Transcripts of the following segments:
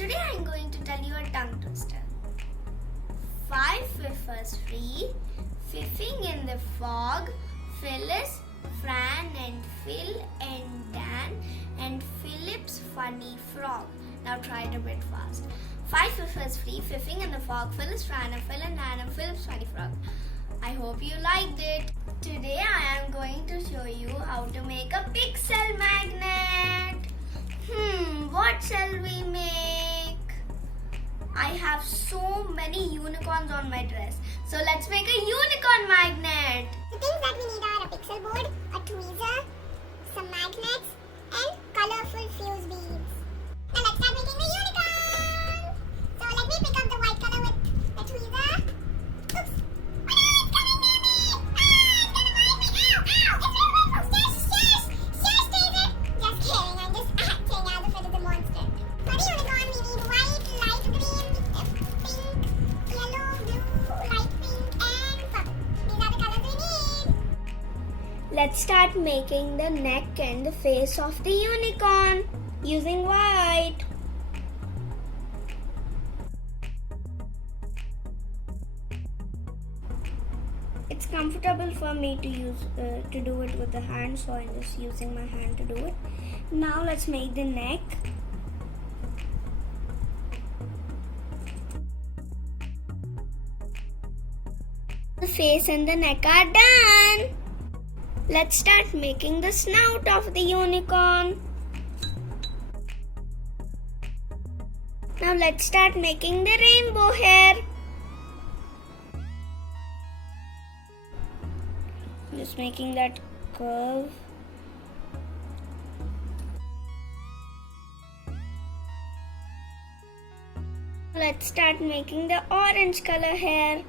Today I am going to tell you a tongue twister. 5 fiffers free, fiffing in the fog, Phyllis, Fran and Phil and Dan and Philip's funny frog. Now try it a bit fast. 5 fiffers free, fiffing in the fog, Phyllis, Fran and Phil and Dan and Philip's funny frog. I hope you liked it. Today I am going to show you how to make a pixel magnet. What shall we make? I have so many unicorns on my dress. So let's make a unicorn magnet. The things that we need are a pixel board, a tweezer, some magnets, and colorful fuse beads. Now let's start making the unicorn. So let me pick up the white color with the tweezer. Oops. Oh no, it's coming near me. It's gonna bite me. Ow, ow. It's really wet. Shush, Daisy. Just kidding. I'm just acting as if it is a monster. For the unicorn, we need white, light green, pink, yellow, blue, light pink, and purple. These are the colors we need. Let's start making the neck and the face of the unicorn using white. It's comfortable for me to do it with the hand, so I'm just using my hand to do it. Now let's make the neck. The face and the neck are done. Let's start making the snout of the unicorn. Now let's start making the rainbow hair. Just making that curve. Let's start making the orange color hair.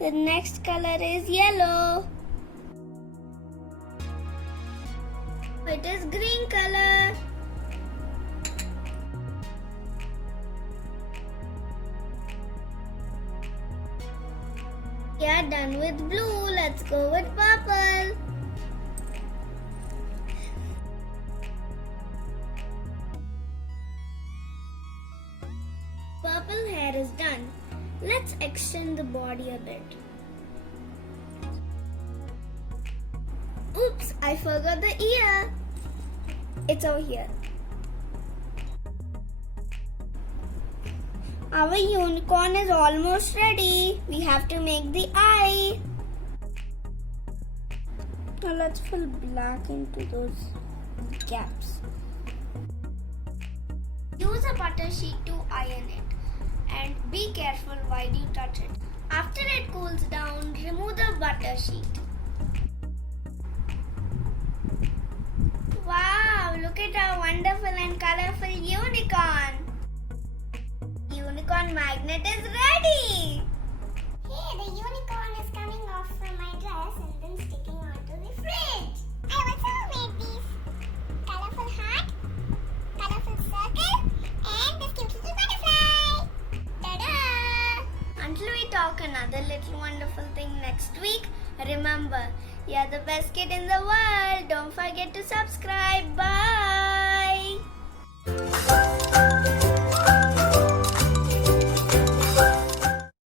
The next color is yellow. It is green color. We are done with blue. Let's go with purple. Purple hair is done. Let's extend the body a bit. Oops, I forgot the ear. It's over here. Our unicorn is almost ready. We have to make the eye. Now let's fill black into those gaps. Use a butter sheet to iron it. And be careful while you touch it. After it cools down, remove the butter sheet. Wow, look at our wonderful and colorful unicorn. Unicorn magnet is ready. Hey, the unicorn is coming off from my dress and then sticking onto the fridge. I also made these colorful heart, colorful circle, and this cute little butterfly. Ta-da! Until we talk another little wonderful thing next week, remember, you're the best kid in the world. Don't forget to subscribe. Bye.